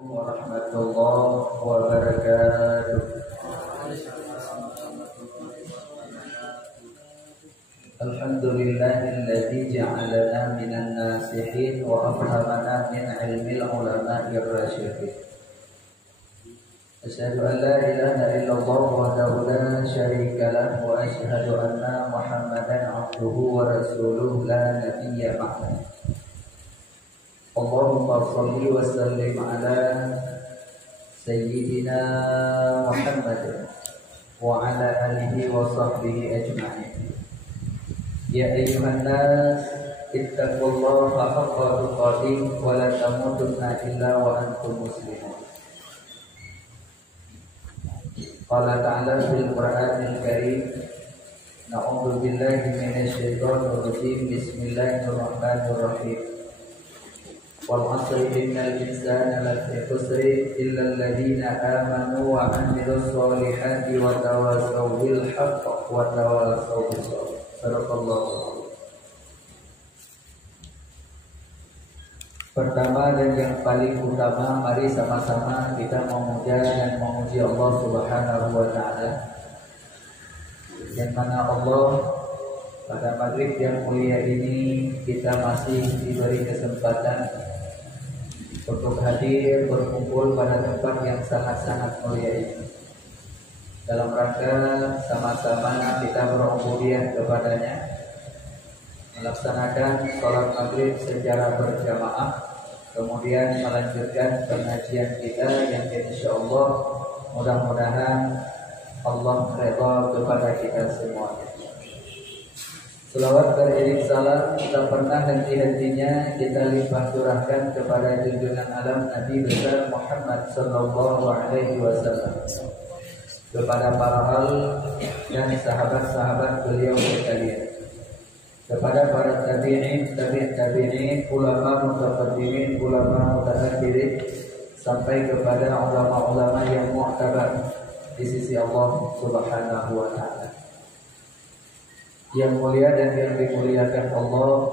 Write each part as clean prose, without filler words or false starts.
Warahmatullahi wabarakatuh. Alhamdulillahilladzi ja'alana minan nasihin wa afhamana min ilmil ulama'ir rasyidin. Asyhadu an la ilaha illallah wahdahu la syarika lah wa asyhadu anna Muhammadan abduhu wa rasuluhu la nabiyya ba'dahu. Allahumma shalli wa sallim ala sayyidina Muhammad wa ala alihi wa sahbihi ajma'in. Ya ayyuhan nas ittaqullaha haqqa tuqatih wa la tamutunna illa wa antum muslimun. Qala ta'ala fil Qur'anil Karim, na'udzu billahi minasy syaithanir rajim. Bismillahirrahmanirrahim. Wal 'asri innal insana lafi khusri illa alladziina aamanu wa 'amilus shalihati wa tawassaw bil haqqi wa tawassaw bis sabr. Barakallahu. Pertama dan yang paling utama, mari sama-sama kita memuja dan memuji Allah Subhanahu wa taala. Yang mana Allah pada maghrib yang mulia ini kita masih diberi kesempatan untuk hadir berkumpul pada tempat yang sangat-sangat mulia ini, dalam rangka sama-sama kita berubudiyah kepadanya, melaksanakan sholat maghrib secara berjamaah, kemudian melanjutkan pengajian kita yang insya Allah mudah-mudahan Allah redha kepada kita semuanya. Selawat beriring salam tak pernah henti-hentinya kita limpah curahkan kepada junjungan alam Nabi besar Muhammad sallallahu alaihi wasallam, kepada para hal dan sahabat-sahabat beliau sekalian, kepada para tabi'in, tabi'in, ulama mutaqaddimin, ulama mutaakhirin, sampai kepada ulama-ulama yang mu'tabar di sisi Allah Subhanahu wa taala. Yang mulia dan yang dimuliakan Allah,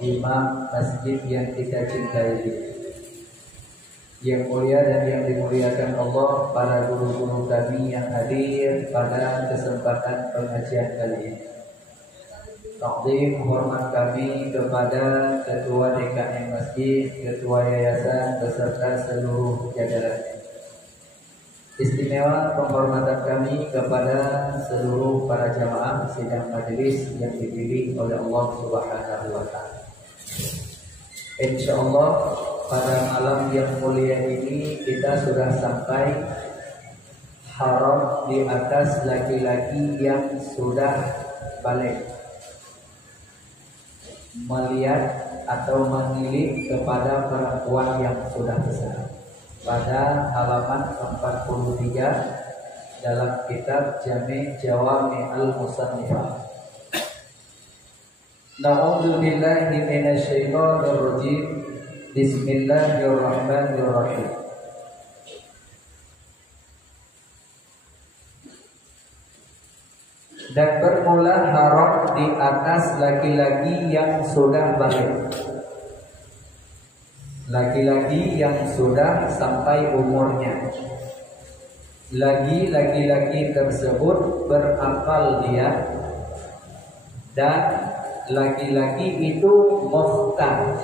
imam masjid yang kita cintai ini. Yang mulia dan yang dimuliakan Allah, para guru-guru kami yang hadir pada kesempatan pengajian kali ini. Takdim hormat kami kepada Ketua DKM Masjid, Ketua Yayasan, beserta seluruh jajarannya. Istimewa penghormatan kami kepada seluruh para jamaah sidang majelis yang dipilih oleh Allah Subhanahu wa taala. Insyaallah pada malam yang mulia ini kita sudah sampai haram di atas laki-laki yang sudah balik, melihat atau mengilik kepada perempuan yang sudah besar, pada halaman 43 dalam kitab Jami' Jawami' al-Musannifah. Na'udzu billahi minasy syaithanir rajim. Bismillahirrahmanirrahim. Dan bermula haram di atas laki-laki yang sudah balik, laki-laki yang sudah sampai umurnya, lagi laki-laki tersebut berakal dia, dan laki-laki itu mukhtar.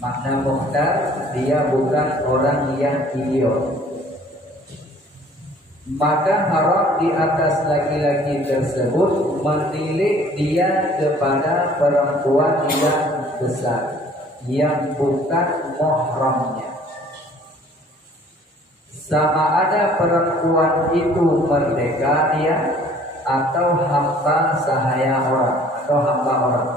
Makna mukhtar, dia bukan orang yang idiot. Maka haram di atas laki-laki tersebut menilik dia kepada perempuan yang besar, yang bukan mahramnya. Sama ada perempuan itu merdeka dia atau hamba sahaya orang atau hamba orang.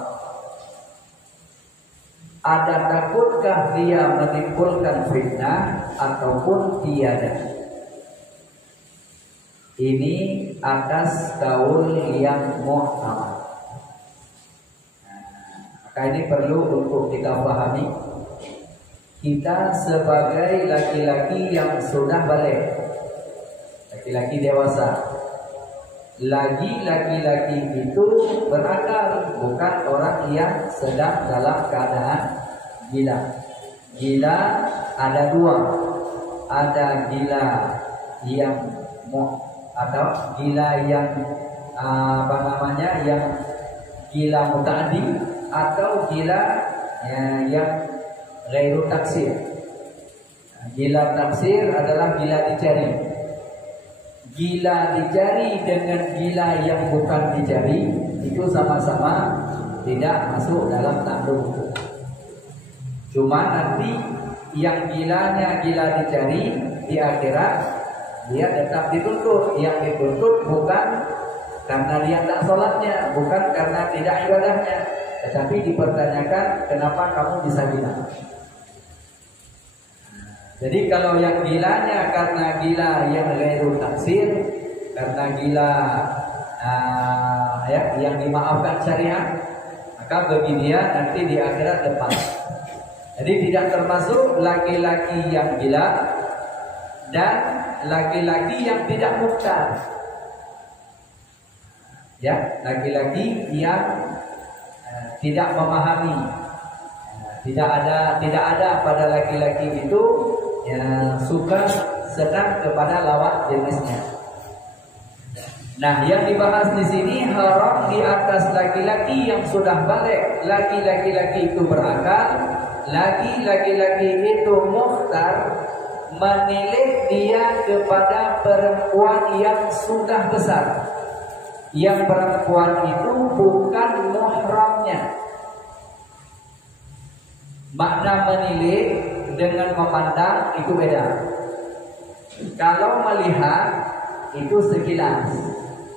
Ada takutkah dia menimbulkan fitnah ataupun tiada? Ini atas kaul yang muhtamad. Maka ini perlu untuk kita pahami. Kita sebagai laki-laki yang sudah balik, laki-laki dewasa, lagi laki-laki itu berakal, bukan orang yang sedang dalam keadaan gila. Gila ada dua, ada gila yang atau gila yang yang gila muta'addi atau gila yang ghairu taksir. Gila taksir adalah gila dicari. Gila dicari dengan gila yang bukan dicari itu sama-sama tidak masuk dalam tanduk. Cuma nanti yang gilanya gila dicari di akhirat dia tetap dituntut. Yang dituntut bukan karena dia tak sholatnya, bukan karena tidak ibadahnya, tetapi dipertanyakan kenapa kamu bisa gila. Jadi kalau yang gilanya karena gila yang ghairu taksir, karena gila yang dimaafkan syariat, maka bagi dia nanti di akhirat lepas. Jadi tidak termasuk laki-laki yang gila dan laki-laki yang tidak muhtar. Ya, laki-laki yang tidak memahami. Tidak ada pada laki-laki itu yang suka senang kepada lawan jenisnya. Nah, yang dibahas di sini haram di atas laki-laki yang sudah balik. Laki-laki itu berakal, laki-laki itu muhtar, menilik dia kepada perempuan yang sudah besar. Yang perempuan itu bukan muhramnya. Makna menilik dengan memandang itu beda. Kalau melihat itu sekilas,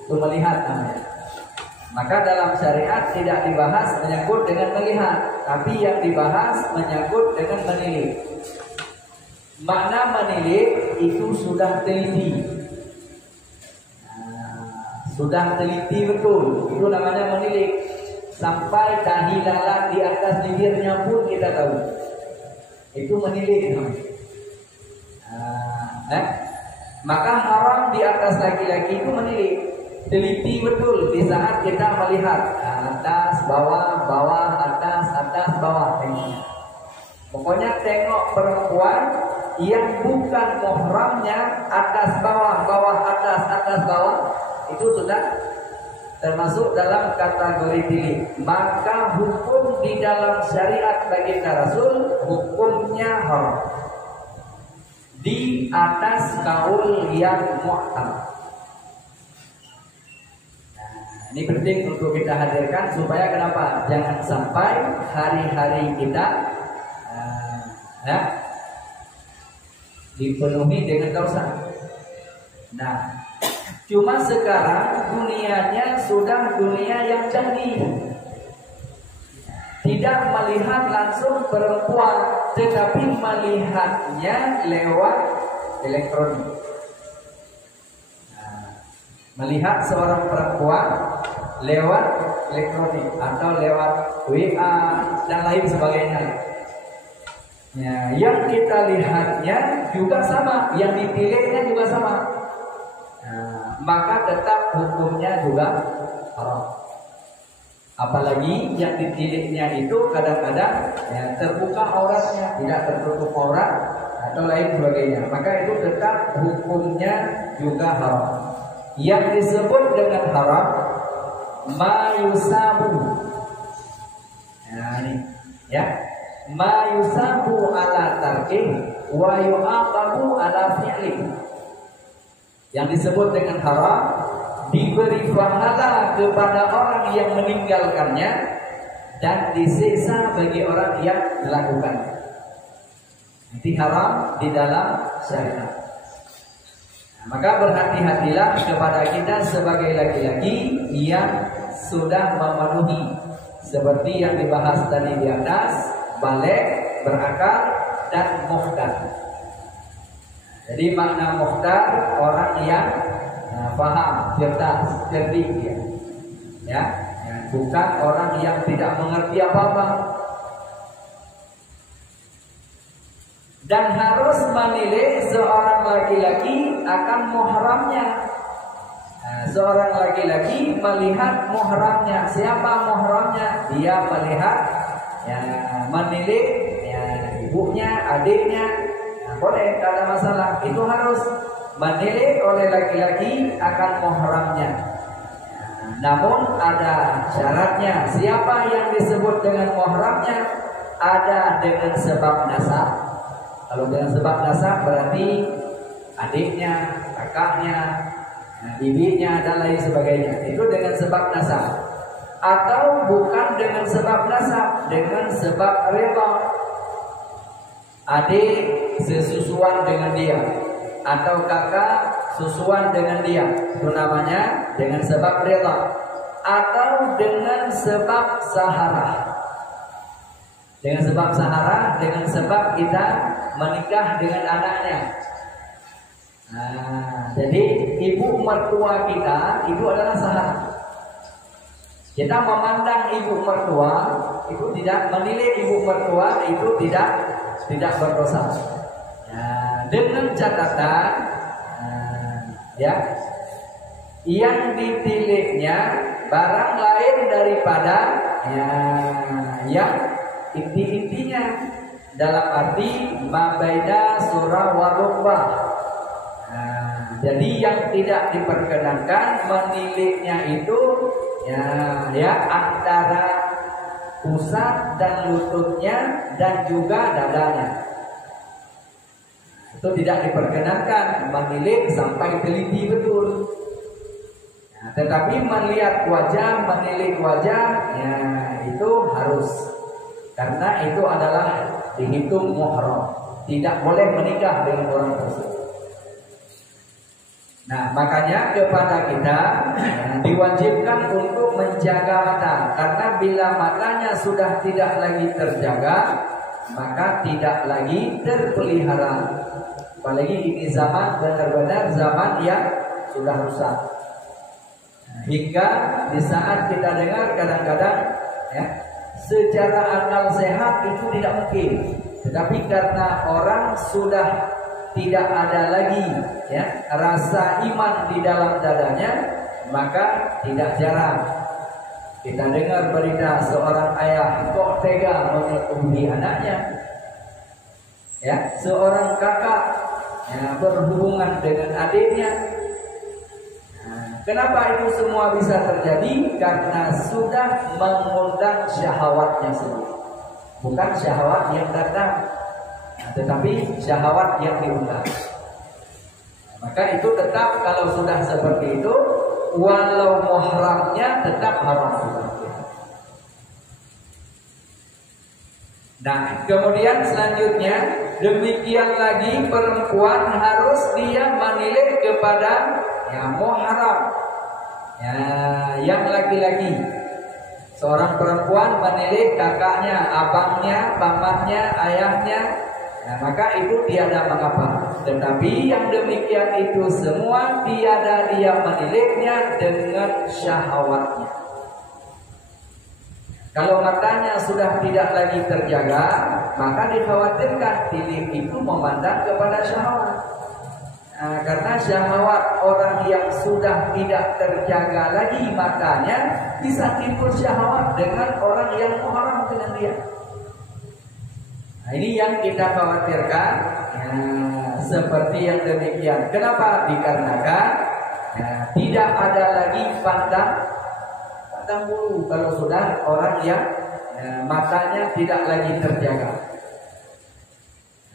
itu melihat namanya. Maka dalam syariat tidak dibahas menyangkut dengan melihat, tapi yang dibahas menyangkut dengan menilik. Makna menilik itu sudah teliti, sudah teliti betul, itu namanya menilik. Sampai dahi lalat di atas bibirnya pun kita tahu. Itu menilik. Maka haram di atas laki-laki itu menilik. Teliti betul di saat kita melihat atas, bawah, bawah, atas, bawah. Pokoknya tengok perempuan yang bukan muhramnya, atas, bawah, bawah, atas, bawah, itu sudah termasuk dalam kategori tilik. Maka hukum di dalam syariat baginda Rasul hukumnya haram di atas kaul yang mu'tam. Nah, ini penting untuk kita hadirkan supaya kenapa? Jangan sampai hari-hari kita dipenuhi dengan dosa. Nah, cuma sekarang dunianya sudah dunia yang canggih. Tidak melihat langsung perempuan, tetapi melihatnya lewat elektronik. Melihat seorang perempuan lewat elektronik atau lewat WA dan lain sebagainya. Ya, yang kita lihatnya juga sama, yang dipilihnya juga sama. Maka tetap hukumnya juga haram. Apalagi yang dipilihnya itu kadang-kadang terbuka auratnya, tidak tertutup aurat atau lain sebagainya. Maka itu tetap hukumnya juga haram. Yang disebut dengan haram ma yusabu. Nah ini ya, ma yusabu ala tarkih wa yu'aqabu ala fi'lih. Yang disebut dengan haram diberi pahala kepada orang yang meninggalkannya dan disiksa bagi orang yang melakukannya. Itu haram di dalam syariat. Maka berhati-hatilah kepada kita sebagai laki-laki yang sudah memenuhi seperti yang dibahas tadi di atas, balik, berakal, dan muhtar. Jadi makna muhtar orang yang paham, cerdas, cerdik ya, bukan orang yang tidak mengerti apa-apa. Dan harus menilai seorang laki-laki akan muhramnya. Seorang laki-laki melihat muhramnya. Siapa muhramnya? Dia melihat ya menilik ya ibunya, adiknya, boleh, tidak ada masalah. Itu harus menilik oleh laki-laki akan muhramnya. Namun ada syaratnya. Siapa yang disebut dengan muhramnya? Ada dengan sebab nasab. Kalau dengan sebab nasab berarti adiknya, kakaknya, bibinya dan lain sebagainya. Itu dengan sebab nasab. Atau bukan dengan sebab nasab, dengan sebab rida. Adik sesusuan dengan dia, atau kakak susuan dengan dia, itu namanya dengan sebab rida. Atau dengan sebab sahara. Dengan sebab sahara, dengan sebab kita menikah dengan anaknya. Jadi ibu mertua kita itu adalah sahara. Kita memandang ibu mertua itu tidak, menilai ibu mertua itu tidak berdosa. Dengan catatan ya, yang ditilainya barang lain daripada yang inti-intinya, dalam arti mabaina surah warubah. Jadi yang tidak diperkenankan menilainya itu ya antara pusat dan lututnya dan juga dadanya. Itu tidak diperkenankan menilik sampai teliti betul. Tetapi melihat wajah, menilik wajah, ya itu harus, karena itu adalah dihitung muhram. Tidak boleh menikah dengan orang tersebut. Nah, makanya kepada kita diwajibkan untuk menjaga mata, karena bila matanya sudah tidak lagi terjaga, maka tidak lagi terpelihara. Apalagi ini zaman benar-benar zaman yang sudah rusak. Hingga di saat kita dengar kadang-kadang ya, secara akal sehat itu tidak mungkin, tetapi karena orang sudah tidak ada lagi ya rasa iman di dalam dadanya, maka tidak jarang kita dengar berita seorang ayah kok tega menyetujui anaknya, ya seorang kakak ya, berhubungan dengan adiknya. Kenapa itu semua bisa terjadi? Karena sudah mengundang syahwatnya sendiri, bukan syahwat yang datang, tetapi syahwat yang diundang. Maka itu tetap, kalau sudah seperti itu, walau muhramnya tetap haram. Nah, kemudian selanjutnya demikian lagi perempuan harus dia menilai kepada yang muhram, ya, yang laki-laki. Seorang perempuan menilai kakaknya, abangnya, pamannya, ayahnya, ya, maka itu tiada mengapa. Tetapi yang demikian itu semua tiada dia menilainya dengan syahwatnya. Kalau matanya sudah tidak lagi terjaga, maka dikhawatirkan tilik itu memandang kepada syahwat. Karena syahwat orang yang sudah tidak terjaga lagi matanya bisa timbul syahwat dengan orang yang muhram dengan dia. Nah, ini yang kita khawatirkan, seperti yang demikian. Kenapa? Dikarenakan tidak ada lagi pandang bulu kalau sudah orang yang matanya tidak lagi terjaga.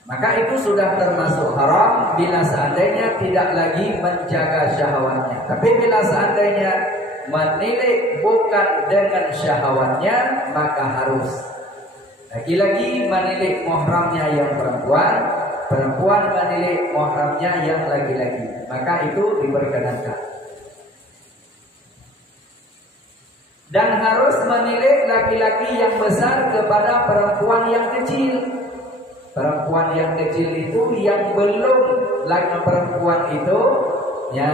Maka itu sudah termasuk haram bila seandainya tidak lagi menjaga syahwatnya. Tapi bila seandainya menilai bukan dengan syahwatnya, maka harus. Lagi-lagi menilai muhramnya yang perempuan, perempuan menilai muhramnya yang laki-laki, maka itu diperkenankan. Dan harus menilai laki-laki yang besar kepada perempuan yang kecil. Perempuan yang kecil itu yang belum lagi perempuan itu ya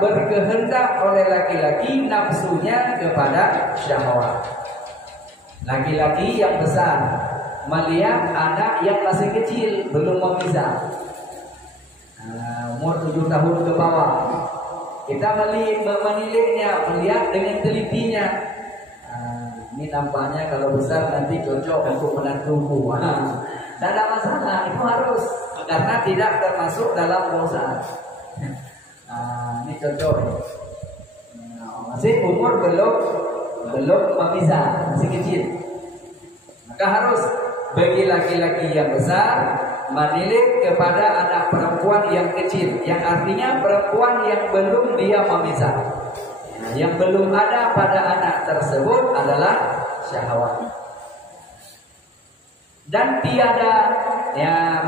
berkehendak oleh laki-laki nafsunya kepada syahwat. Laki-laki yang besar melihat anak yang masih kecil belum memisah, umur 7 tahun ke bawah, kita menilainya, melihat dengan telitinya. Ini nampaknya kalau besar nanti cocok untuk menantuku. Tidak ada masalah, itu harus, karena tidak termasuk dalam dosa. Ini cocok. Masih umur belum memisah, masih kecil. Maka harus bagi laki-laki yang besar menilik kepada anak perempuan yang kecil, yang artinya perempuan yang belum dia memisah. Yang belum ada pada anak tersebut adalah syahwat. Dan tiada,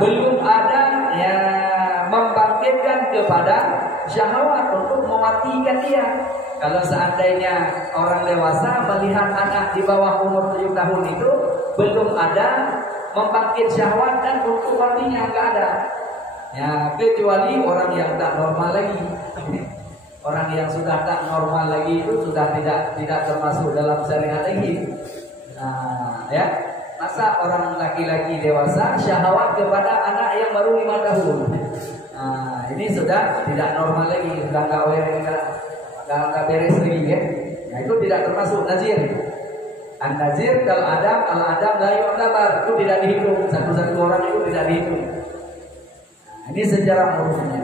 belum ada membangkitkan kepada syahwat untuk mematikan dia. Kalau seandainya orang dewasa melihat anak di bawah umur 7 tahun itu belum ada membangkit syahwat dan untuk matinya enggak ada. Kecuali orang yang tak normal lagi. Orang yang sudah tak normal lagi itu sudah tidak termasuk dalam syariat lagi. Masa orang laki-laki dewasa syahwat kepada anak yang baru 5 tahun. Ini sudah tidak normal lagi, sudah enggak beres lagi ya. Itu tidak termasuk nazir. An-nazir kalau Adam la yu'tabar, itu tidak dihitung. Satu-satu orang itu tidak dihitung. Ini sejarah urusnya.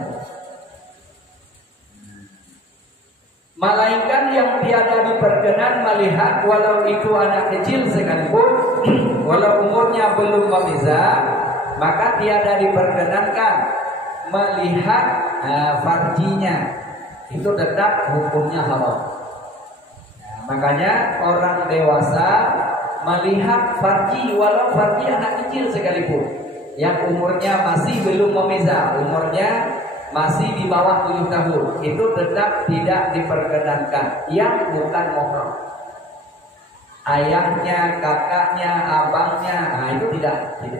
Malaikat yang tiada diperkenan melihat walau itu anak kecil sekalipun, walau umurnya belum memisah, maka tiada diperkenankan melihat farjinya. Itu tetap hukumnya haram. Makanya orang dewasa melihat farji, walau farji anak kecil sekalipun, yang umurnya masih belum memisah, umurnya masih di bawah 7 tahun, itu tetap tidak diperkenankan. Yang bukan mahram, ayahnya, kakaknya, abangnya, itu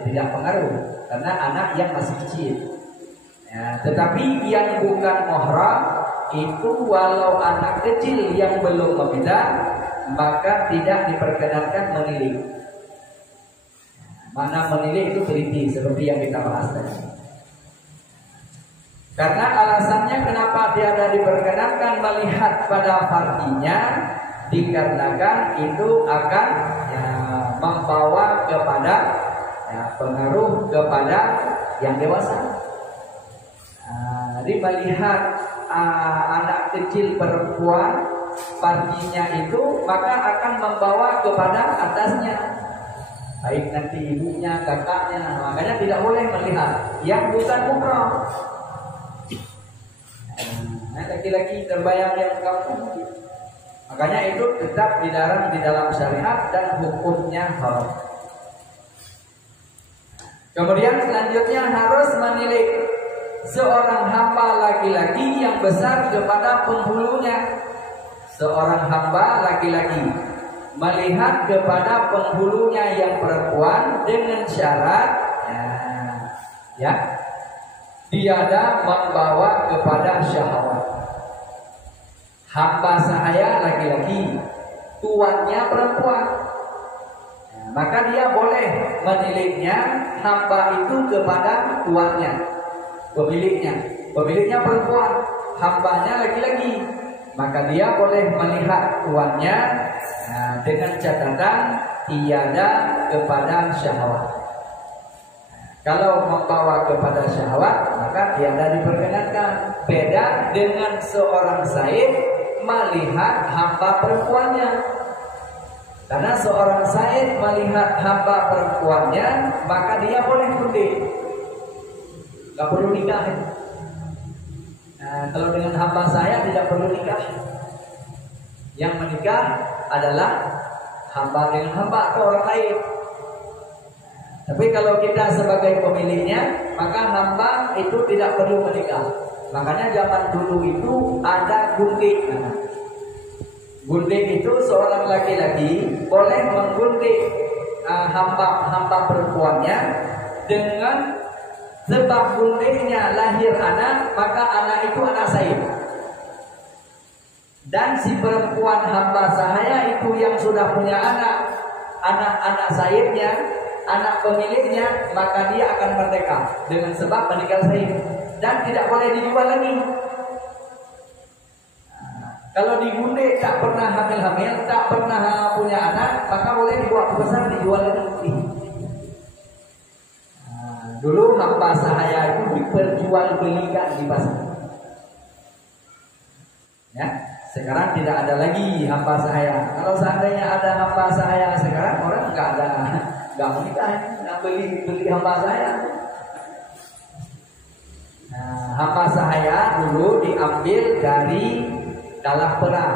tidak pengaruh, karena anak yang masih kecil. Tetapi yang bukan mahram itu walau anak kecil yang belum memisah, maka tidak diperkenankan menilik. Mana menilik itu teliti seperti yang kita bahas tadi. Karena alasannya kenapa tiada diperkenankan melihat pada farjinya, dikarenakan itu akan membawa kepada pengaruh kepada yang dewasa. Jadi melihat anak kecil perempuan farjinya itu, maka akan membawa kepada atasnya, baik nanti ibunya, kakaknya. Makanya tidak boleh melihat yang bukan muhram. Laki-laki terbayang yang kamu. Makanya itu tetap dilarang di dalam syariat dan hukumnya haram. Kemudian selanjutnya harus menilik seorang hamba laki-laki yang besar kepada penghulunya. Seorang hamba laki-laki melihat kepada penghulunya yang perempuan dengan syarat tiada membawa kepada syahwat. Hamba saya laki-laki, tuannya perempuan, maka dia boleh meniliknya hamba itu kepada tuannya, pemiliknya perempuan, hambanya laki-laki, maka dia boleh melihat tuannya dengan catatan tiada kepada syahwat. Kalau membawa kepada syahwat, maka tiada diperkenankan. Beda dengan seorang sayyid melihat hamba perempuannya. Karena seorang sayyid melihat hamba perempuannya, maka dia boleh gundik, gak perlu nikah. Kalau dengan hamba saya tidak perlu nikah. Yang menikah adalah hamba dengan hamba atau orang lain. Tapi kalau kita sebagai pemiliknya, maka hamba itu tidak perlu menikah. Makanya zaman dulu itu ada gundik. Gundik itu seorang laki-laki boleh menggundik hamba perempuannya, dengan sebab gundiknya lahir anak, maka anak itu anak saya. Dan si perempuan hamba saya itu yang sudah punya anak sayapnya, anak pemiliknya, maka dia akan merdeka dengan sebab menikah sayap dan tidak boleh dijual lagi. Kalau di Bunde tak pernah hamil-hamil, tak pernah punya anak, maka boleh dibawa ke pasar dijual nanti. Dulu hampa sahaya itu diperjualbelikan di pasar. Ya, sekarang tidak ada lagi hampa sahaya. Kalau seandainya ada hampa sahaya sekarang, orang nggak menikah, nggak beli hampa sahaya. Nah, hampa sahaya dulu diambil dari kalah perang.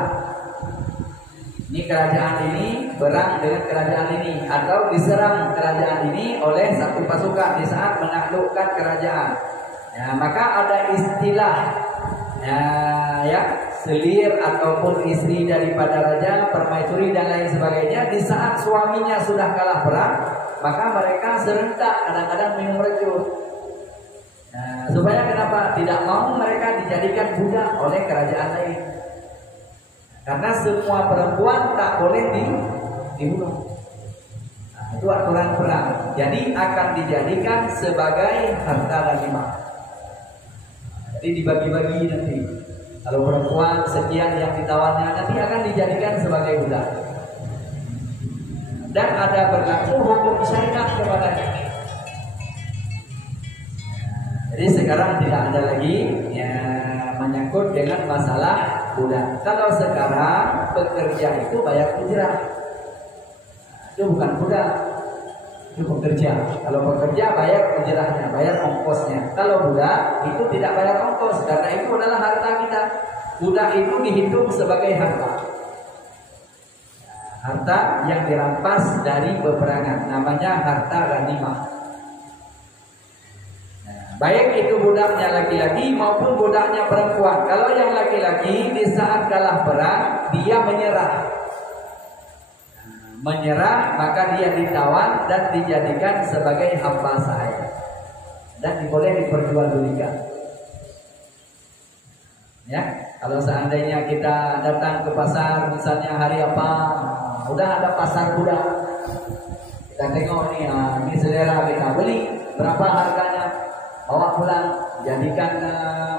Ini kerajaan ini berang dengan kerajaan ini, atau diserang kerajaan ini oleh satu pasukan di saat menaklukkan kerajaan. Ya, maka ada istilah selir ataupun istri daripada raja, permaisuri dan lain sebagainya. Di saat suaminya sudah kalah perang, maka mereka serentak kadang-kadang minum racun. Supaya kenapa? Tidak mau mereka dijadikan budak oleh kerajaan lain. Karena semua perempuan tak boleh dibunuh. Itu aturan perang. Jadi akan dijadikan sebagai harta ghanimah. Jadi dibagi-bagi nanti. Kalau perempuan sekian yang ditawarnya nanti akan dijadikan sebagai budak. Dan ada berlaku hukum syariat kepadanya. Jadi sekarang tidak ada lagi menyangkut dengan masalah budak. Kalau sekarang pekerja itu bayar ujrah, itu bukan budak, itu pekerja. Kalau pekerja bayar ujrahnya, bayar ongkosnya. Kalau budak itu tidak bayar ongkos, karena itu adalah harta kita. Budak itu dihitung sebagai harta, harta yang dirampas dari peperangan, namanya harta ghanimah. Baik itu budaknya laki-laki maupun budaknya perempuan. Kalau yang laki-laki di saat kalah perang dia menyerah, maka dia ditawan dan dijadikan sebagai hamba sahaya dan boleh diperjualbelikan. Ya, kalau seandainya kita datang ke pasar, misalnya hari apa, udah ada pasar budak, kita tengok nih, ini selera kita beli, berapa harganya? Bawa pulang, jadikan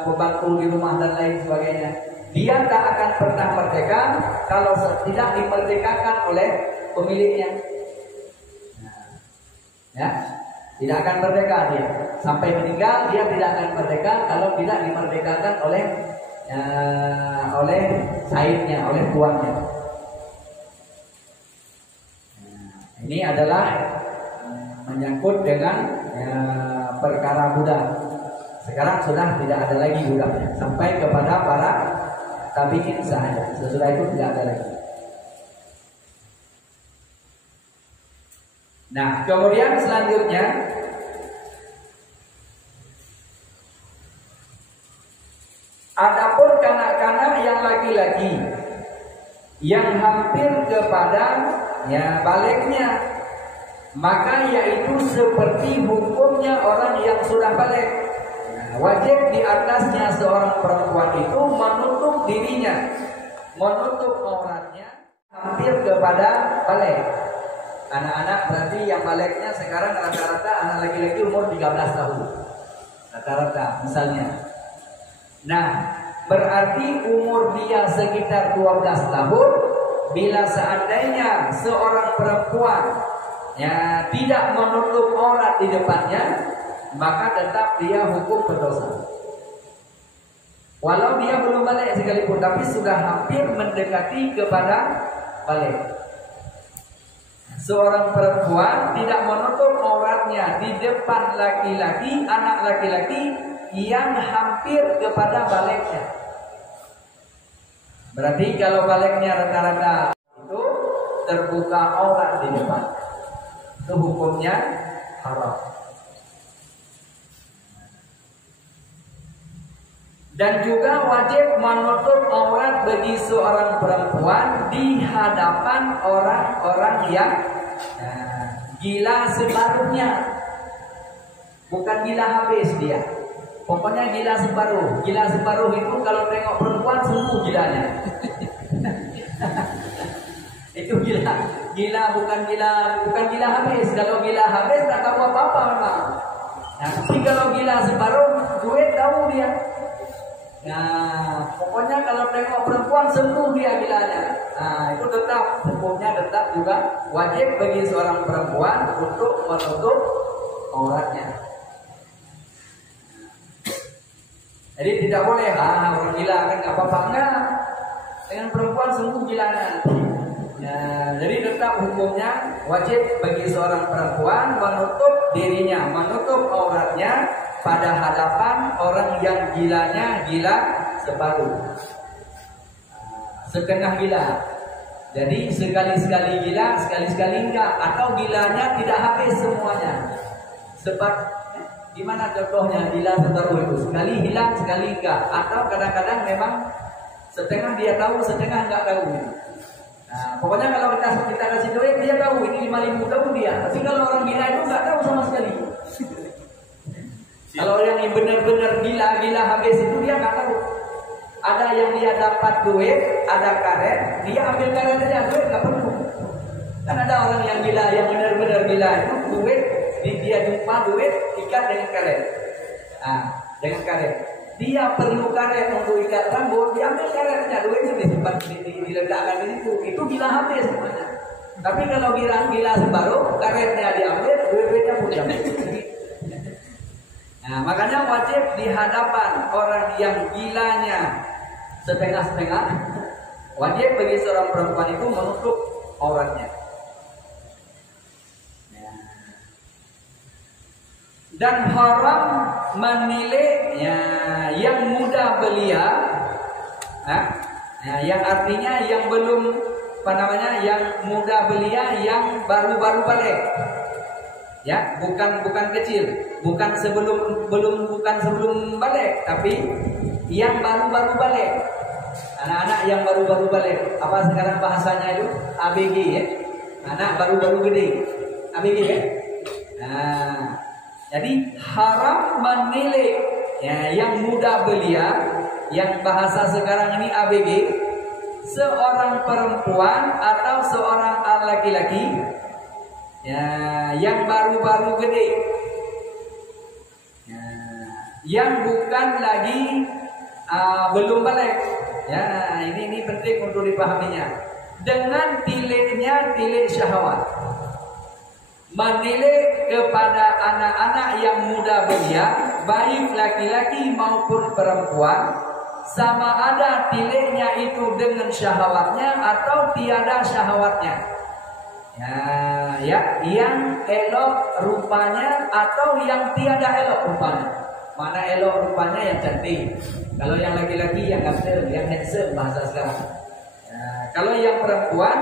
pembantu di rumah dan lain sebagainya. Dia tak akan pernah merdeka kalau tidak dimerdekakan oleh pemiliknya. Ya, tidak akan merdeka dia sampai meninggal. Dia tidak akan merdeka kalau tidak dimerdekakan oleh saidnya, oleh tuannya. Ini adalah menyangkut dengan perkara budak. Sekarang sudah tidak ada lagi budaknya, sampai kepada para tabiin saja. Sesudah itu tidak ada lagi. Nah, kemudian selanjutnya adapun kanak-kanak yang laki-laki yang hampir kepada baliknya, maka yaitu seperti hukumnya orang yang sudah balik. Wajib di atasnya seorang perempuan itu menutup dirinya, menutup auratnya hampir kepada balik. Anak-anak berarti yang baliknya sekarang rata-rata anak laki-laki umur 13 tahun. Rata-rata misalnya. Nah, berarti umur dia sekitar 12 tahun. Bila seandainya seorang perempuan tidak menutup aurat di depannya, maka tetap dia hukum berdosa. Walau dia belum balik sekalipun, tapi sudah hampir mendekati kepada balik. Seorang perempuan tidak menutup auratnya di depan laki-laki, anak laki-laki yang hampir kepada baliknya. Berarti kalau baliknya rata-rata itu terbuka aurat di depan, itu hukumnya haram. Dan juga wajib menutup aurat bagi seorang perempuan di hadapan orang-orang yang gila separuhnya. Bukan gila habis dia, pokoknya gila separuh. Gila separuh itu kalau tengok perempuan sembuh gilanya. Itu gila bukan gila habis. Kalau gila habis tak tahu apa-apa memang. Nah, tapi kalau gila separuh, duit tahu dia. Nah, pokoknya kalau tengok perempuan sembuh dia gilanya. Nah, itu tetap hukumnya tetap juga wajib bagi seorang perempuan untuk menutup auratnya. Jadi tidak boleh orang gila kan nggak apa-apa, enggak. Dengan perempuan sembuh gilanya. Nah, jadi tetap hukumnya wajib bagi seorang perempuan menutup dirinya, menutup auratnya pada hadapan orang yang gilanya gila separuh, setengah gila. Jadi sekali-sekali gila, sekali-sekali enggak, atau gilanya tidak habis semuanya. Sebab gimana contohnya gila separuh itu? Sekali hilang, sekali enggak, atau kadang-kadang memang setengah dia tahu, setengah enggak tahu. Nah, pokoknya kalau kita kasih duit dia tahu ini 5.000 tahu dia, tapi kalau orang gila itu enggak tahu sama sekali. Kalau yang benar-benar gila habis itu dia nggak tahu. Ada yang dia dapat duit, ada karet, dia ambil karet aja, duit nggak perlu. Kan ada orang yang gila, yang benar-benar gila itu duit, dia jumpa duit ikat dengan karet. Nah, dengan karet. Dia perlu karet untuk ikat rambut, dia ambil karetnya, duit itu disimpan diletakkan di situ. Itu gila habis semuanya. Tapi kalau gila separuh, karetnya diambil, duit-duitnya pun diambil. Nah, makanya wajib di hadapan orang yang gilanya setengah-setengah, wajib bagi seorang perempuan itu menutup auratnya. Dan haram menilai yang muda belia, yang artinya yang belum yang muda belia, yang baru-baru balik. Ya, bukan kecil, bukan sebelum balik, tapi yang baru-baru balik. Anak-anak yang baru-baru balik. Apa sekarang bahasanya itu? ABG ya. Anak baru-baru gede. ABG ya. Nah, jadi haram menilai yang muda belia, yang bahasa sekarang ini ABG, seorang perempuan atau seorang laki-laki yang baru-baru gede, yang bukan lagi belum balik. Ini penting untuk dipahaminya. Dengan tilik syahwat, menilai kepada anak-anak yang muda belia, baik laki-laki maupun perempuan, sama ada tiliknya itu dengan syahwatnya atau tiada syahwatnya. Yang elok rupanya atau yang tiada elok rupanya. Mana elok rupanya yang cantik. Kalau yang laki-laki yang ganteng, yang handsome bahasa sekarang. Kalau yang perempuan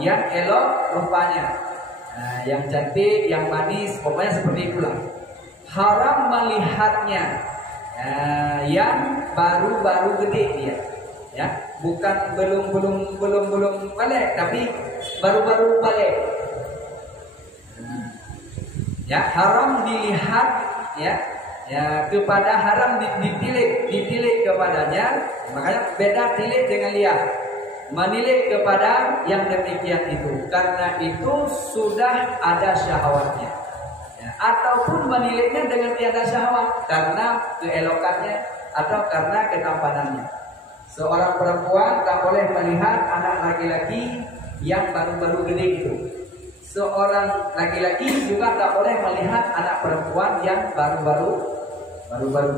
yang elok rupanya, yang cantik, yang manis, pokoknya seperti itulah. Haram melihatnya yang baru-baru gede dia. Ya, bukan belum balik, tapi baru-baru balik. Haram dilihat kepada haram ditilik kepadanya. Makanya beda tilik dengan lihat. Menilik kepada yang demikian itu, karena itu sudah ada syahwatnya. Ataupun meniliknya dengan tiada syahwat karena keelokannya atau karena ketampanannya. Seorang perempuan tak boleh melihat anak laki-laki yang baru-baru gede itu. Seorang laki-laki juga tak boleh melihat anak perempuan yang baru-baru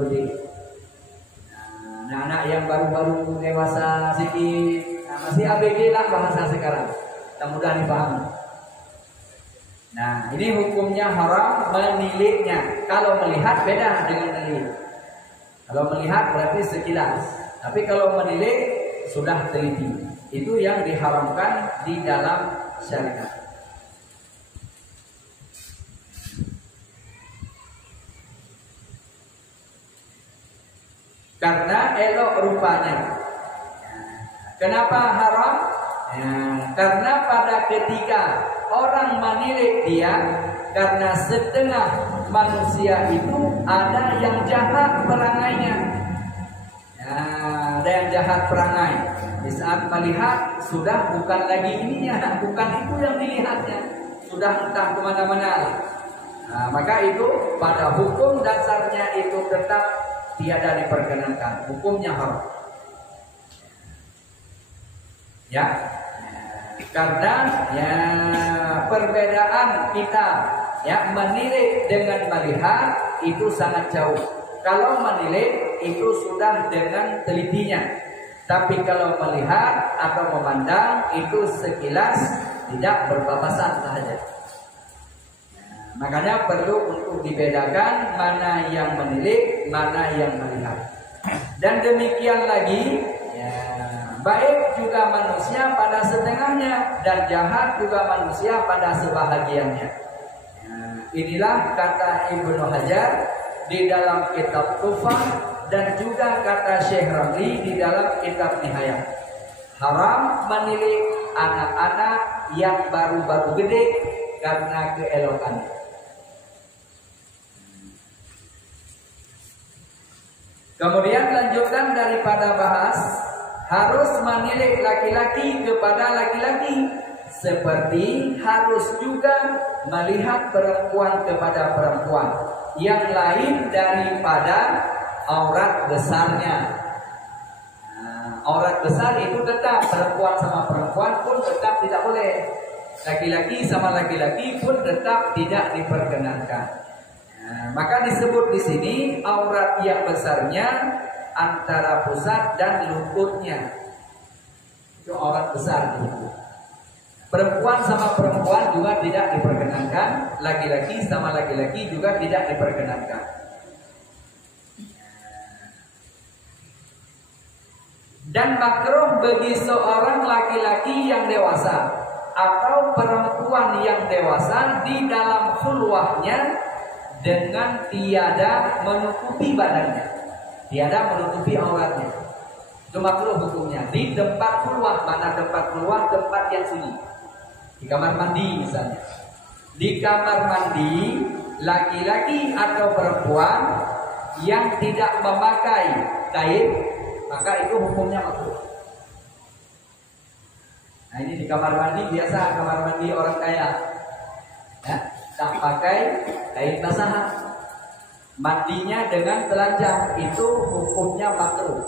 gede. Nah, anak yang baru-baru dewasa sedikit, masih ABG lah bahasa sekarang. Tak mudah dipahami. Nah, ini hukumnya haram meniliknya. Kalau melihat beda dengan menilik. Kalau melihat berarti sekilas. Tapi kalau menilik sudah teliti. Itu yang diharamkan di dalam syariat. Karena elok rupanya. Kenapa haram? Karena pada ketika orang menilik dia, karena setengah manusia itu ada yang jahat perangainya. Ada yang jahat perangai. Di saat melihat sudah bukan lagi ininya, bukan itu yang dilihatnya, sudah entah kemana-mana. Maka itu pada hukum dasarnya itu tetap tiada diperkenankan, hukumnya haram. Ya, karena ya perbedaan kita ya menilai dengan melihat itu sangat jauh. Kalau menilai itu sudah dengan telitinya, tapi kalau melihat atau memandang itu sekilas tidak berpapasan saja. Makanya perlu untuk dibedakan mana yang menilai, mana yang melihat. Dan demikian lagi, ya, baik juga manusia pada setengahnya dan jahat juga manusia pada sebahagiannya. Ya, inilah kata Ibnu Hajar di dalam kitab Tufah dan juga kata Syekh Ramli di dalam kitab Nihayah. Haram menilai anak-anak yang baru-baru gede karena keelokannya. Kemudian lanjutkan daripada bahas harus menilai laki-laki kepada laki-laki, seperti harus juga melihat perempuan kepada perempuan yang lain daripada aurat besarnya. Aurat besar itu tetap perempuan sama perempuan pun tetap tidak boleh, laki-laki sama laki-laki pun tetap tidak diperkenankan. Maka disebut di sini aurat yang besarnya antara pusat dan lututnya. Itu aurat besar itu. Perempuan sama perempuan juga tidak diperkenankan, laki-laki sama laki-laki juga tidak diperkenankan. Dan makruh bagi seorang laki-laki yang dewasa atau perempuan yang dewasa di dalam khulwahnya dengan tiada menutupi badannya, tiada menutupi auratnya. Itu makruh hukumnya. Di tempat keluar, mana tempat keluar? Tempat yang sunyi. Di kamar mandi misalnya. Di kamar mandi, laki-laki atau perempuan yang tidak memakai kain, maka itu hukumnya makruh. Nah ini di kamar mandi biasa, kamar mandi orang kaya. Ya, tak pakai kain basahan, mandinya dengan telanjang, itu hukumnya makruh.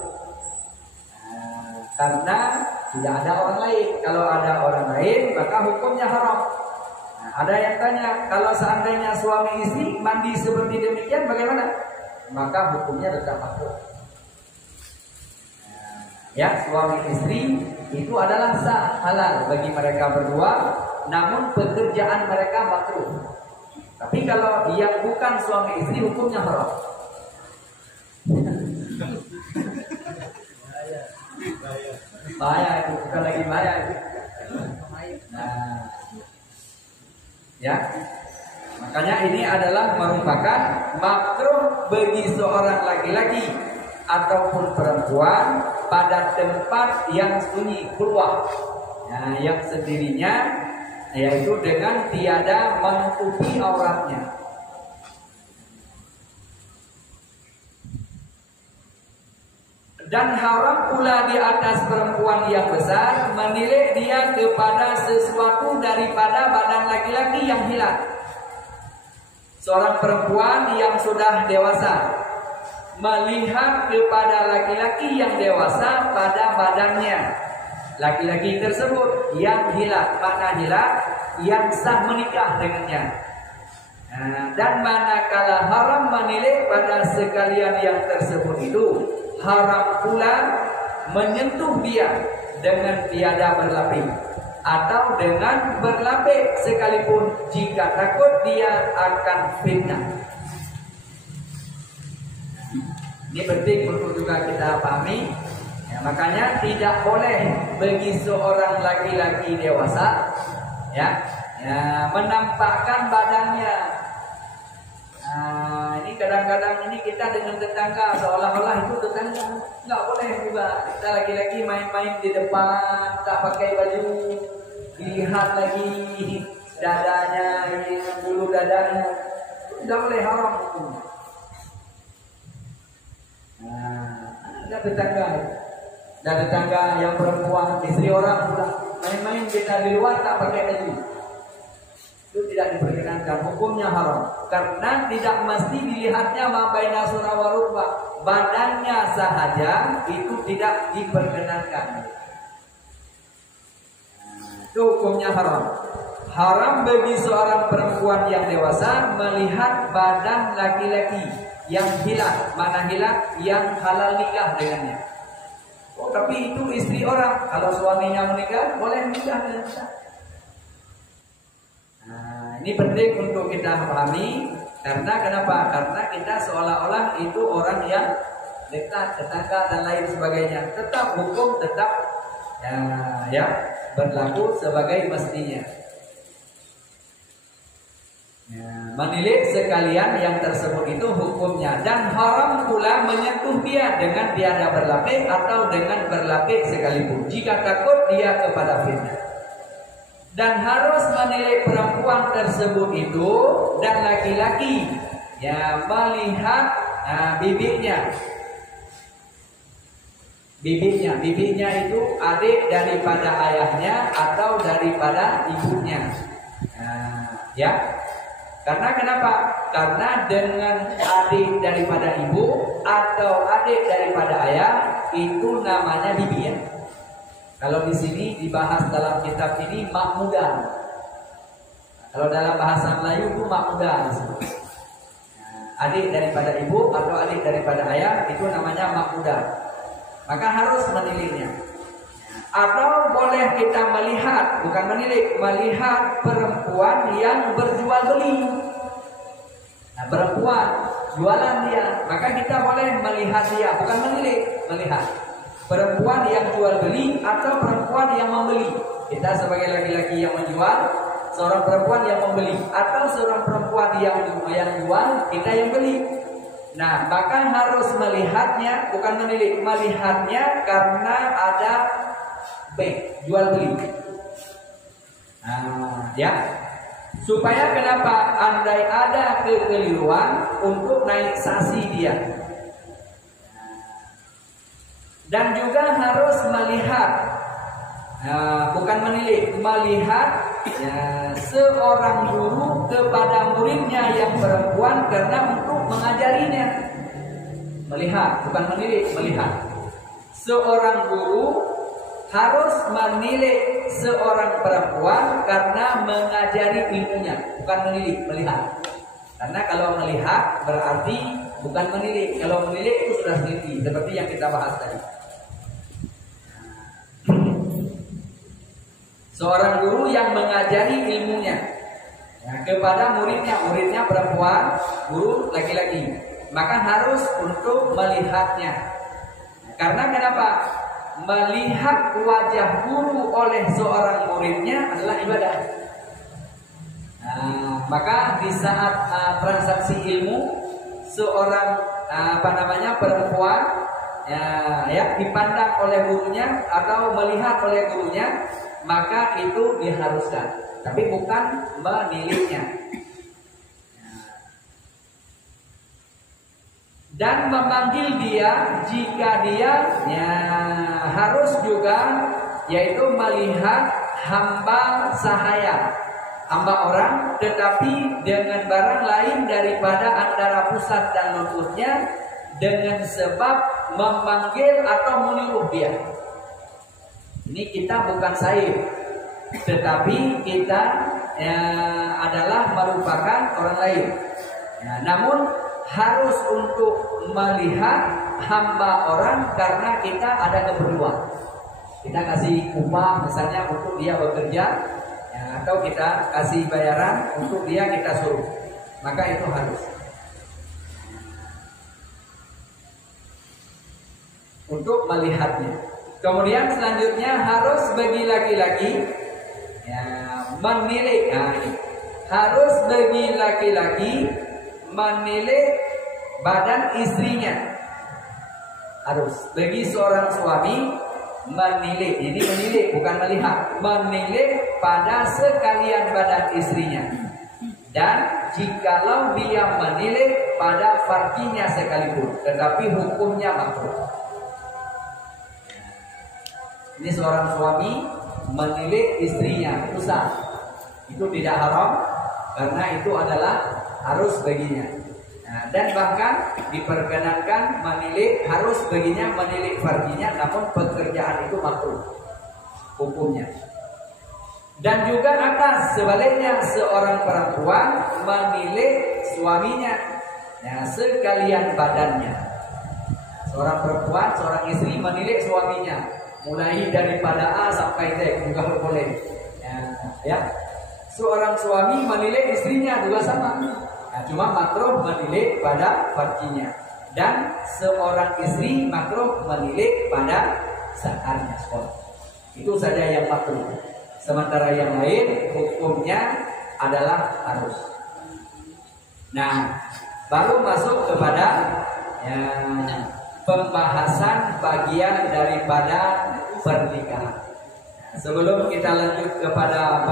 Karena tidak ada orang lain. Kalau ada orang lain maka hukumnya haram. Ada yang tanya, kalau seandainya suami istri mandi seperti demikian bagaimana? Maka hukumnya tetap makruh. Ya, suami istri itu adalah sah, halal bagi mereka berdua, namun pekerjaan mereka makruh. Tapi kalau yang bukan suami istri hukumnya haram. Bahaya itu, bukan lagi bahaya itu. Nah, ya, makanya ini adalah merupakan makruh bagi seorang laki-laki ataupun perempuan pada tempat yang sunyi keluar, nah, yang sendirinya, yaitu dengan tiada menutupi auratnya. Dan haram pula di atas perempuan yang besar menilai dia kepada sesuatu daripada badan laki-laki yang hilang. Seorang perempuan yang sudah dewasa melihat kepada laki-laki yang dewasa pada badannya. Laki-laki tersebut yang hilang, mana hilang? Yang sah menikah dengannya. Dan manakala haram menilai pada sekalian yang tersebut itu, haram pula menyentuh dia dengan tiada berlapis atau dengan berlapis sekalipun jika takut dia akan fitnah. Ini penting untuk juga kita pahami. Ya, makanya tidak boleh bagi seorang laki-laki dewasa ya menampakkan badannya. Ini kadang-kadang ini kita dengan tetangga seolah-olah itu tetangga, nggak boleh juga. Kita laki-laki main-main di depan tak pakai baju, dilihat lagi dadanya, bulu dadanya, tidak boleh, haram itu. Ada tetangga yang perempuan, istri orang pula main-main kita di luar tak pakai baju, itu itu tidak diperkenankan, hukumnya haram. Karena tidak mesti dilihatnya ma baina surah wa rukbah, badannya sahaja itu tidak diperkenankan. Itu hukumnya haram. Haram bagi seorang perempuan yang dewasa melihat badan laki-laki yang hilang. Mana hilang? Yang halal nikah dengannya. Oh, tapi itu istri orang. Kalau suaminya menikah, boleh nikah dengan kita. Nah, ini penting untuk kita pahami. Karena kenapa? Karena kita seolah-olah itu orang yang dekat, tetangga dan lain sebagainya. Tetap hukum tetap ya berlaku sebagai mestinya. Ya, menilik sekalian yang tersebut itu hukumnya, dan haram pula menyentuh dia dengan tiada berlapik atau dengan berlapik sekalipun jika takut dia kepada fitnah. Dan harus menilik perempuan tersebut itu dan laki-laki ya melihat bibirnya. Bibirnya itu adik daripada ayahnya atau daripada ibunya. Ya. Karena kenapa? Karena dengan adik daripada ibu atau adik daripada ayah itu namanya bibi ya. Kalau di sini dibahas dalam kitab ini mak muda. Kalau dalam bahasa Melayu itu mak muda. Adik daripada ibu atau adik daripada ayah itu namanya mak muda. Maka harus menilainya. Atau boleh kita melihat, bukan menilik, melihat perempuan yang berjual beli. Nah, perempuan jualan dia, maka kita boleh melihat dia, bukan menilik, melihat. Perempuan yang jual beli atau perempuan yang membeli. Kita sebagai laki-laki yang menjual, seorang perempuan yang membeli, atau seorang perempuan yang jual, kita yang beli. Nah, maka harus melihatnya, bukan menilik, melihatnya karena ada jual beli. Nah, ya. Supaya kenapa? Andai ada kekeliruan untuk naik saksi dia. Dan juga harus melihat, bukan menilik, melihat ya, seorang guru kepada muridnya yang perempuan karena untuk mengajarinya. Melihat, bukan menilik, melihat. Seorang guru harus menilai seorang perempuan karena mengajari ilmunya, bukan menilik, melihat. Karena kalau melihat berarti bukan menilik. Kalau menilik itu sudah sendiri, seperti yang kita bahas tadi. Seorang guru yang mengajari ilmunya kepada muridnya perempuan, guru laki-laki, maka harus untuk melihatnya. Karena kenapa? Melihat wajah guru oleh seorang muridnya adalah ibadah. Maka di saat transaksi ilmu seorang perempuan ya dipandang oleh gurunya atau melihat oleh gurunya, maka itu diharuskan, tapi bukan menilainya. Dan memanggil dia jika dia harus juga, yaitu melihat hamba sahaya, hamba orang, tetapi dengan barang lain daripada antara pusat dan lututnya, dengan sebab memanggil atau menyuruh dia. Ini kita bukan sair, tetapi kita adalah merupakan orang lain. Namun harus untuk melihat hamba orang karena kita ada keperluan. Kita kasih upah misalnya untuk dia bekerja, atau kita kasih bayaran untuk dia kita suruh, maka itu harus. Untuk melihatnya. Kemudian selanjutnya harus bagi laki-laki menilai. Harus bagi laki-laki menilai badan istrinya. Harus bagi seorang suami menilai. Jadi menilai bukan melihat, menilai pada sekalian badan istrinya. Dan jikalau dia menilai pada farjinya sekalipun, tetapi hukumnya makruh. Ini seorang suami menilai istrinya, itu sah. Itu tidak haram, karena itu adalah harus baginya. Nah, dan bahkan diperkenankan menilik harus baginya menilik farjinya, namun pekerjaan itu makruh hukumnya. Dan juga atas sebaliknya seorang perempuan menilik suaminya, ya, sekalian badannya. Seorang perempuan, seorang istri menilik suaminya, mulai daripada A sampai Z juga boleh. Ya, seorang suami menilik istrinya juga sama. Nah, cuma makruh menilik pada farjinya, dan seorang istri makruh menilik pada zakarnya sekolah. Itu saja yang makruh. Sementara yang lain hukumnya adalah harus. Nah, baru masuk kepada pembahasan bagian daripada pernikahan. Sebelum kita lanjut kepada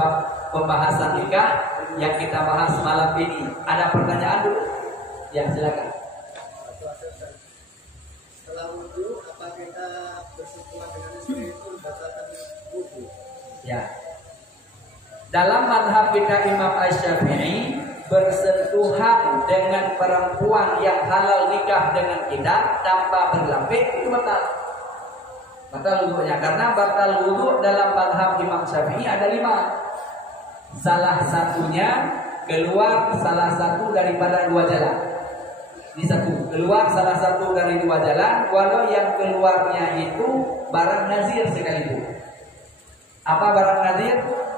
pembahasan nikah yang kita bahas malam ini, ada pertanyaan dulu? Ya, silakan. Setelah wudu, apa kita bersentuhan dengan istri itu membatalkan wudu? Ya. Dalam mazhab kita Imam Asy-Syafi'i, bersentuhan dengan perempuan yang halal nikah dengan kita tanpa berlapis itu batal. Batal wudunya, karena batal wudu dalam mazhab Imam Syafi'i ada 5. Salah satunya keluar salah satu daripada 2 jalan. Ini satu, keluar salah satu dari 2 jalan, walau yang keluarnya itu barang nazir sekalipun. Apa barang nazir?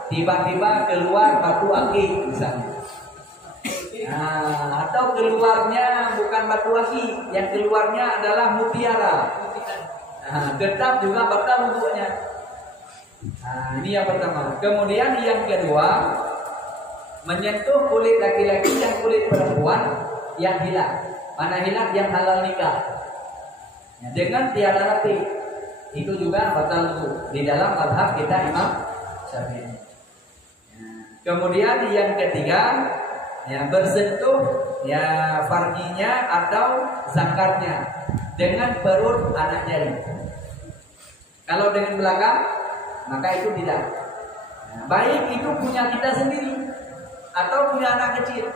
Tiba-tiba keluar batu akik misalnya. Nah, atau keluarnya bukan batu akik, yang keluarnya adalah mutiara. Nah, tetap juga batal wudunya. Nah, ini yang pertama. Kemudian yang kedua, menyentuh kulit laki-laki dan kulit perempuan yang hilang. Mana hilang? Yang halal nikah. Nah, dengan tiada rapi, itu juga batal wudu di dalam mazhab kita Imam Syafi'i. Kemudian yang ketiga, ya, bersentuh ya farjinya atau zakarnya dengan perut anak jari. Kalau dengan belakang, maka itu tidak. Nah, baik itu punya kita sendiri atau punya anak kecil.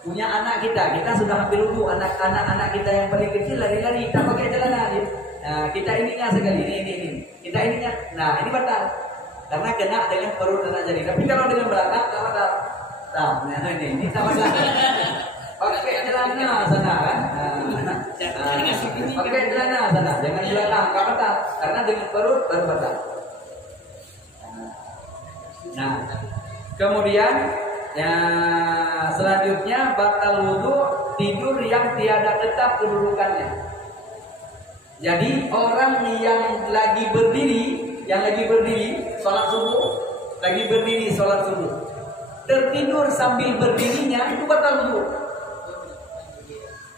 Punya anak kita sudah ambil wudu, anak kita yang paling kecil lari-lari, kita pakai celana. Nah, kita ininya sekali, ini. Kita ininya, nah ini batal. Karena kena dengan perut anak jari. Tapi kalau dengan belakang, tak batal. Nah, ini tak batal. Pakai celana sana kan. Pakai celana sana, jangan belakang, tak batal. Karena dengan perut baru batal. Nah, kemudian ya, selanjutnya batal wudu tidur yang tiada tetap kedudukannya. Jadi orang yang lagi berdiri sholat subuh, tertidur sambil berdirinya itu batal wudu.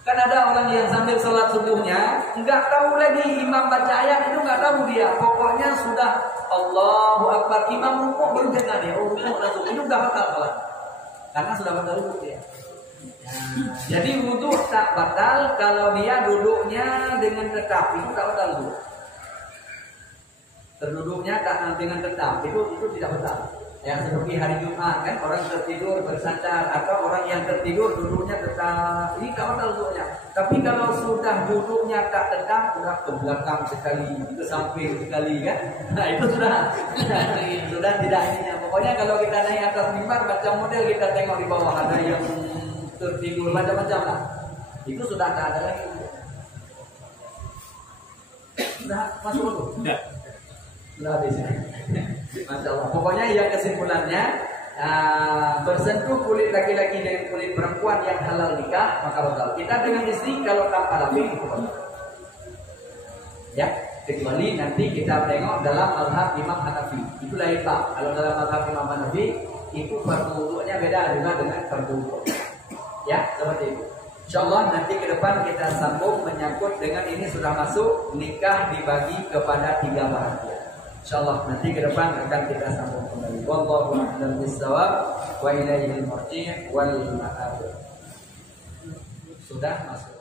Kan ada orang yang sambil sholat subuhnya nggak tahu lagi imam baca ayat, itu nggak tahu dia. Pokoknya sudah Allahu Akbar, imam rukuk baru dengar dia, rukuk langsung, itu nggak batal sholat. Karena sudah batal wudu dia. Jadi wudu tak batal kalau dia duduknya dengan tetap, itu tak batal wudu. Terduduknya tak dengan tetap, itu tidak batal. Yang seperti hari Jumat kan, orang tertidur bersandar atau orang yang tertidur duduknya tetap, ini tak batal wudunya. Tapi kalau sudah duduknya tak tetap, sudah ke belakang sekali, ke samping sekali kan, nah itu sudah tidak ininya. Pokoknya kalau kita naik atas mimbar, macam model kita tengok di bawah ada yang tertidur macam-macam lah, itu sudah tak ada lagi. Sudah masuk dulu. Sudah habis. Masya Allah. Pokoknya yang kesimpulannya, bersentuh kulit laki-laki dengan kulit perempuan yang halal nikah maka batal. Kita dengan istri kalau tanpa lapis itu batal. Ya, kecuali nanti kita tengok dalam mazhab Imam Hanafi. Itu lain Pak. Kalau dalam mazhab Imam Hanafi itu fardu wudunya beda juga dengan fardu wudu. Ya, seperti itu. Insyaallah nanti ke depan kita sambung menyangkut dengan ini sudah masuk nikah dibagi kepada 3 bahagian. Insyaallah nanti ke depan akan kita sambung kembali. Wallahu a'lam bishawab wa ilaihil marji' wal ma'ab. Sudah masuk.